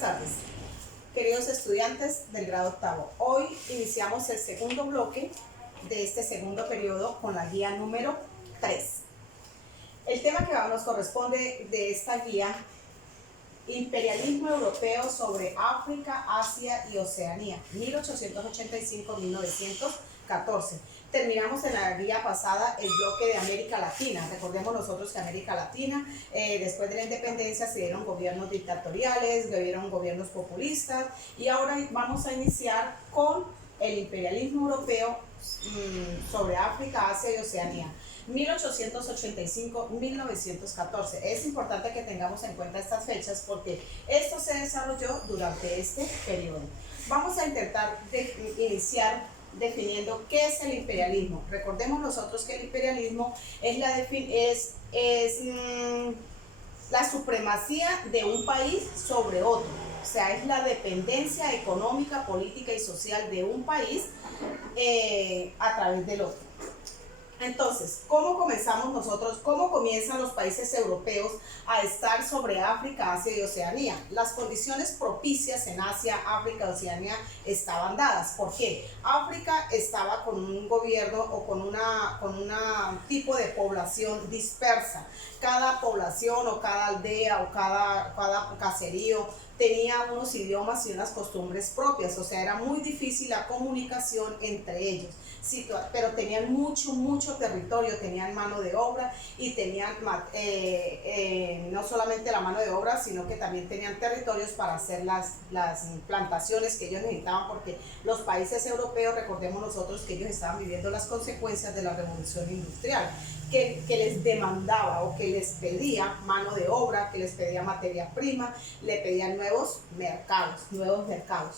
Buenas tardes, queridos estudiantes del grado octavo. Hoy iniciamos el segundo bloque de este segundo periodo con la guía número 3. El tema que nos corresponde de esta guía: imperialismo europeo sobre África, Asia y Oceanía, 1885-1914. Terminamos en la guía pasada el bloque de América Latina. Recordemos nosotros que América Latina, después de la independencia, se dieron gobiernos dictatoriales, se dieron gobiernos populistas, y ahora vamos a iniciar con el imperialismo europeo sobre África, Asia y Oceanía, 1885-1914. Es importante que tengamos en cuenta estas fechas porque esto se desarrolló durante este periodo. Vamos a intentar iniciar definiendo qué es el imperialismo. Recordemos nosotros que el imperialismo es la supremacía de un país sobre otro. O sea, es la dependencia económica, política y social de un país a través del otro. Entonces, ¿cómo comenzamos nosotros? ¿Cómo comienzan los países europeos a estar sobre África, Asia y Oceanía? Las condiciones propicias en Asia, África y Oceanía estaban dadas. ¿Por qué? África estaba con un gobierno o con un tipo de población dispersa. Cada población o cada aldea o cada caserío tenía unos idiomas y unas costumbres propias, o sea, era muy difícil la comunicación entre ellos. Sí, pero tenían mucho territorio, tenían mano de obra y tenían no solamente la mano de obra, sino que también tenían territorios para hacer las plantaciones que ellos necesitaban, porque los países europeos, recordemos nosotros que ellos estaban viviendo las consecuencias de la revolución industrial, que les demandaba o que les pedía mano de obra, que les pedía materia prima, le pedían nuevos mercados.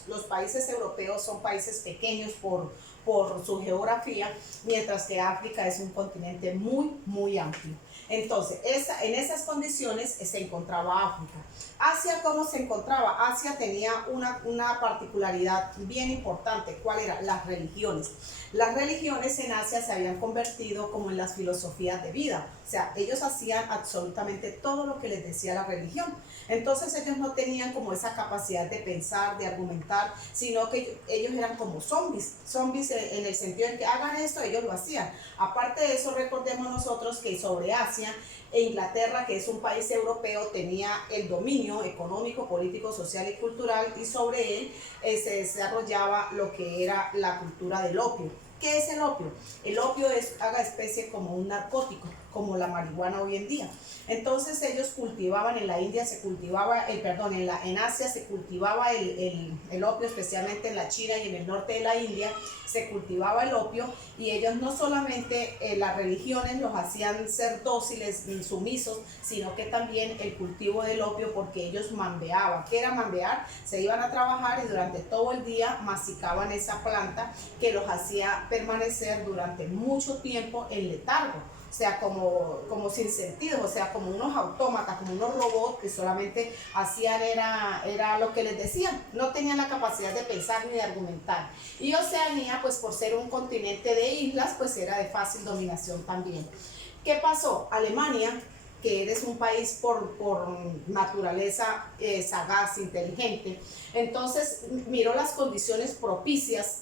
Los países europeos son países pequeños por su geografía, mientras que África es un continente muy amplio. Entonces, en esas condiciones se encontraba África. Asia, ¿cómo se encontraba? Asia tenía una particularidad bien importante. ¿Cuál era? Las religiones. Las religiones en Asia se habían convertido como en las filosofías de vida. O sea, ellos hacían absolutamente todo lo que les decía la religión. Entonces ellos no tenían como esa capacidad de pensar, de argumentar, sino que ellos eran como zombies en el sentido de que hagan esto, ellos lo hacían. Aparte de eso, recordemos nosotros que sobre Asia, Inglaterra, que es un país europeo, tenía el dominio económico, político, social y cultural, y sobre él se desarrollaba lo que era la cultura del opio. ¿Qué es el opio? El opio es una especie como un narcótico, como la marihuana hoy en día. Entonces ellos cultivaban, en la India se cultivaba, en Asia se cultivaba el opio, especialmente en la China y en el norte de la India se cultivaba el opio, y ellos no solamente las religiones los hacían ser dóciles, sumisos, sino que también el cultivo del opio, porque ellos mambeaban. ¿Qué era mambear? Se iban a trabajar y durante todo el día masticaban esa planta que los hacía permanecer durante mucho tiempo en letargo. O sea, como sin sentido, o sea, como unos autómatas, como unos robots que solamente hacían era lo que les decían. No tenían la capacidad de pensar ni de argumentar. Y Oceanía, pues por ser un continente de islas, pues era de fácil dominación también. ¿Qué pasó? Alemania, que es un país por naturaleza sagaz, inteligente, entonces miró las condiciones propicias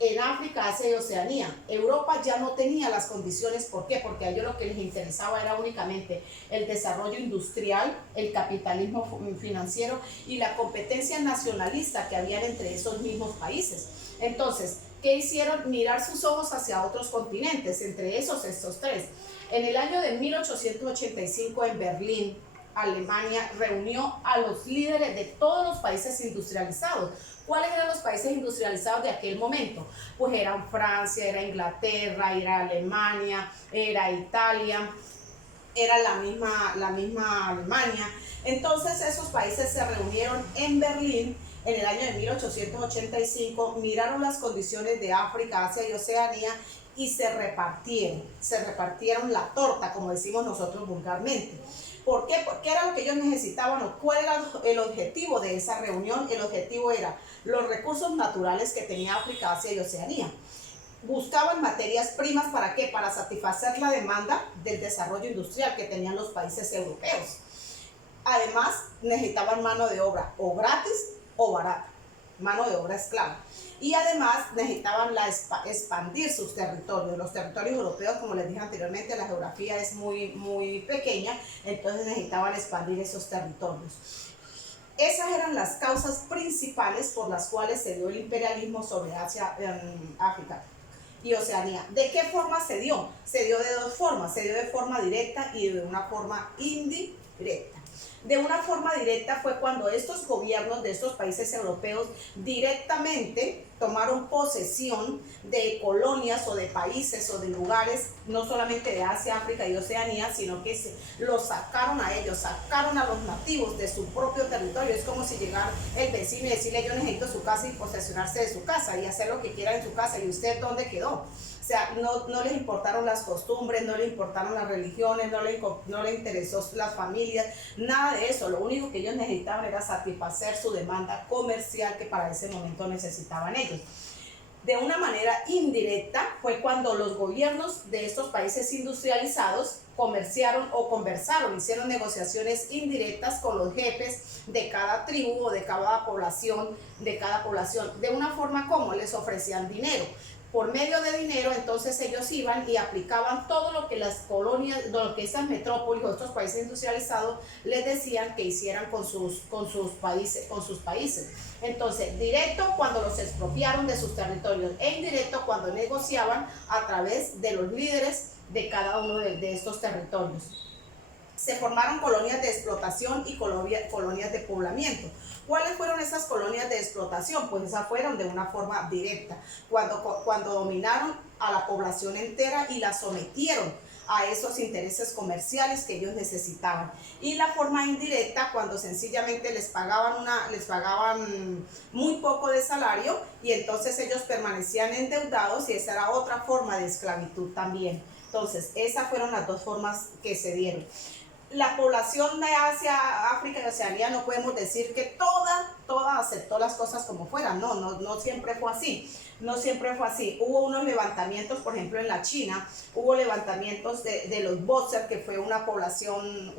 en África, Asia y Oceanía. Europa ya no tenía las condiciones. ¿Por qué? Porque a ellos lo que les interesaba era únicamente el desarrollo industrial, el capitalismo financiero y la competencia nacionalista que habían entre esos mismos países. Entonces, ¿qué hicieron? Mirar sus ojos hacia otros continentes, entre estos tres. En el año de 1885 en Berlín, Alemania reunió a los líderes de todos los países industrializados. ¿Cuáles eran los países industrializados de aquel momento? Pues eran Francia, era Inglaterra, era Alemania, era Italia, era la misma Alemania. Entonces esos países se reunieron en Berlín en el año de 1885, miraron las condiciones de África, Asia y Oceanía y se repartieron la torta, como decimos nosotros vulgarmente. ¿Por qué? Porque era lo que ellos necesitaban. ¿Cuál era el objetivo de esa reunión? El objetivo era los recursos naturales que tenía África, Asia y Oceanía. Buscaban materias primas, ¿para qué? Para satisfacer la demanda del desarrollo industrial que tenían los países europeos. Además, necesitaban mano de obra o gratis o barata, mano de obra esclava. Y además necesitaban expandir sus territorios. Los territorios europeos, como les dije anteriormente, la geografía es muy pequeña, entonces necesitaban expandir esos territorios. Esas eran las causas principales por las cuales se dio el imperialismo sobre Asia, África y Oceanía. ¿De qué forma se dio? Se dio de dos formas, se dio de forma directa y de una forma indirecta. De una forma directa fue cuando estos gobiernos de estos países europeos directamente tomaron posesión de colonias o de países o de lugares, no solamente de Asia, África y Oceanía, sino que los sacaron a ellos, sacaron a los nativos de su propio territorio. Es como si llegara el vecino y decirle: yo necesito su casa, y posesionarse de su casa y hacer lo que quiera en su casa. ¿Y usted dónde quedó? O sea, no les importaron las costumbres, no les importaron las religiones, no les interesó las familias, nada de eso. Lo único que ellos necesitaban era satisfacer su demanda comercial que para ese momento necesitaban ellos. De una manera indirecta fue cuando los gobiernos de estos países industrializados comerciaron o conversaron, hicieron negociaciones indirectas con los jefes de cada tribu o de cada población, de una forma como les ofrecían dinero. Por medio de dinero, entonces ellos iban y aplicaban todo lo que las colonias, lo que esas metrópolis o estos países industrializados les decían que hicieran con sus países. Entonces, directo cuando los expropiaron de sus territorios e indirecto cuando negociaban a través de los líderes de cada uno de estos territorios. Se formaron colonias de explotación y colonias de poblamiento. ¿Cuáles fueron esas colonias de explotación? Pues esas fueron de una forma directa, cuando dominaron a la población entera y la sometieron a esos intereses comerciales que ellos necesitaban. Y la forma indirecta, cuando sencillamente les pagaban muy poco de salario y entonces ellos permanecían endeudados, y esa era otra forma de esclavitud también. Entonces, esas fueron las dos formas que se dieron. La población de Asia, África y Oceanía, no podemos decir que toda aceptó las cosas como fueran. No siempre fue así. No siempre fue así. Hubo unos levantamientos, por ejemplo, en la China, hubo levantamientos de los Boxer, que fue una población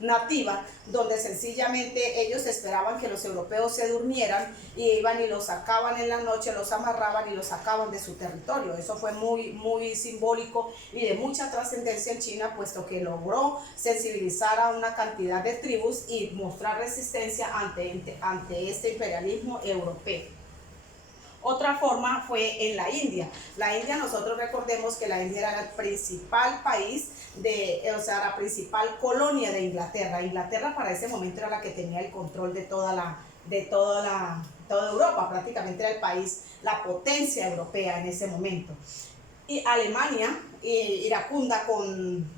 nativa, donde sencillamente ellos esperaban que los europeos se durmieran y iban y los sacaban en la noche, los amarraban y los sacaban de su territorio. Eso fue muy simbólico y de mucha trascendencia en China, puesto que logró sensibilizar a una cantidad de tribus y mostrar resistencia ante este imperialismo europeo. Otra forma fue en la India. La India, nosotros recordemos que la India era el principal país, la principal colonia de Inglaterra. Inglaterra para ese momento era la que tenía el control de toda Europa, prácticamente era el país, la potencia europea en ese momento. Y Alemania, iracunda con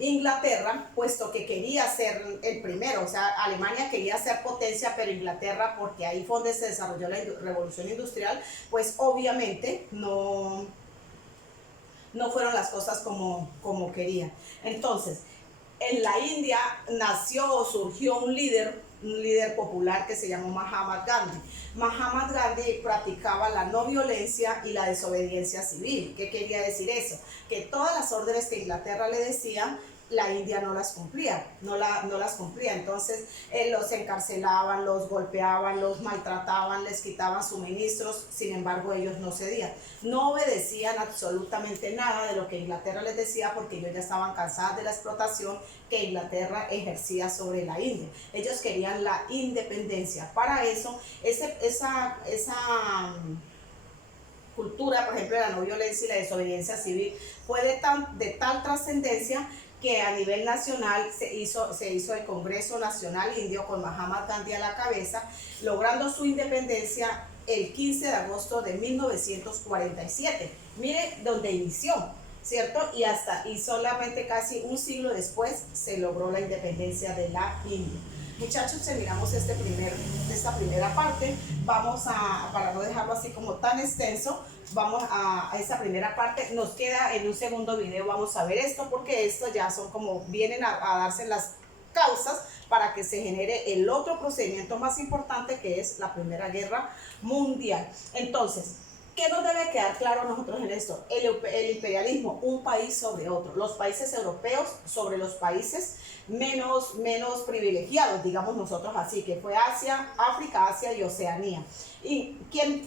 Inglaterra, puesto que quería ser el primero. O sea, Alemania quería ser potencia, pero Inglaterra, porque ahí fue donde se desarrolló la revolución industrial, pues obviamente no fueron las cosas como querían. Entonces, en la India nació o surgió un líder popular que se llamó Mahatma Gandhi. Mahatma Gandhi practicaba la no violencia y la desobediencia civil. ¿Qué quería decir eso? Que todas las órdenes que Inglaterra le decía, la India no las cumplía, no las cumplía. Entonces los encarcelaban, los golpeaban, los maltrataban, les quitaban suministros. Sin embargo, ellos no cedían, no obedecían absolutamente nada de lo que Inglaterra les decía, porque ellos ya estaban cansados de la explotación que Inglaterra ejercía sobre la India. Ellos querían la independencia. Para eso, esa cultura, por ejemplo, de la no violencia y la desobediencia civil, fue de tal trascendencia que a nivel nacional se hizo el Congreso Nacional Indio con Mahatma Gandhi a la cabeza, logrando su independencia el 15 de agosto de 1947. Mire dónde inició, ¿cierto? Y solamente casi un siglo después se logró la independencia de la India. Muchachos, terminamos esta primera parte. Vamos para no dejarlo así como tan extenso, vamos a esta primera parte. Nos queda en un segundo video, vamos a ver esto, porque esto ya son como vienen a darse las causas para que se genere el otro procedimiento más importante, que es la Primera Guerra Mundial. Entonces, ¿Qué nos debe quedar claro a nosotros en esto? El imperialismo, un país sobre otro, los países europeos sobre los países menos privilegiados, digamos nosotros así, que fue Asia, África, Asia y Oceanía. ¿Y quién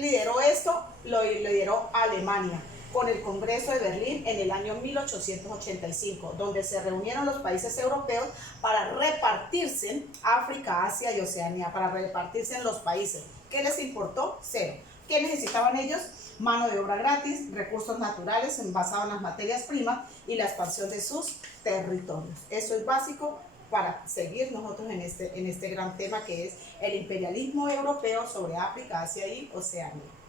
lideró esto? Lo lideró Alemania con el Congreso de Berlín en el año 1885, donde se reunieron los países europeos para repartirse África, Asia y Oceanía, para repartirse en los países. ¿Qué les importó? Cero. ¿Qué necesitaban ellos? Mano de obra gratis, recursos naturales basados en las materias primas y la expansión de sus territorios. Eso es básico para seguir nosotros en este gran tema que es el imperialismo europeo sobre África, Asia y Oceanía.